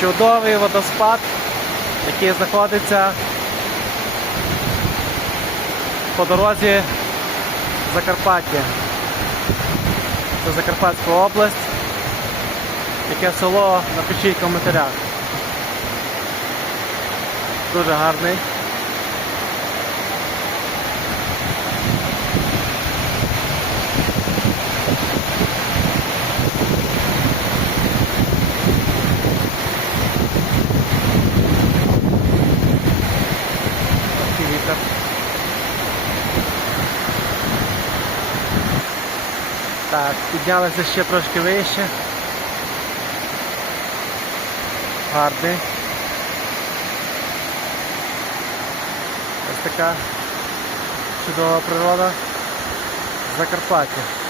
Чудовий водоспад, який знаходиться по дорозі Закарпаття. Це Закарпатська область. Яке село напишіть в коментарях. Дуже гарний. Вітер. Так, піднялися ще трошки вище. Гарний. Ось така чудова природа Закарпаття.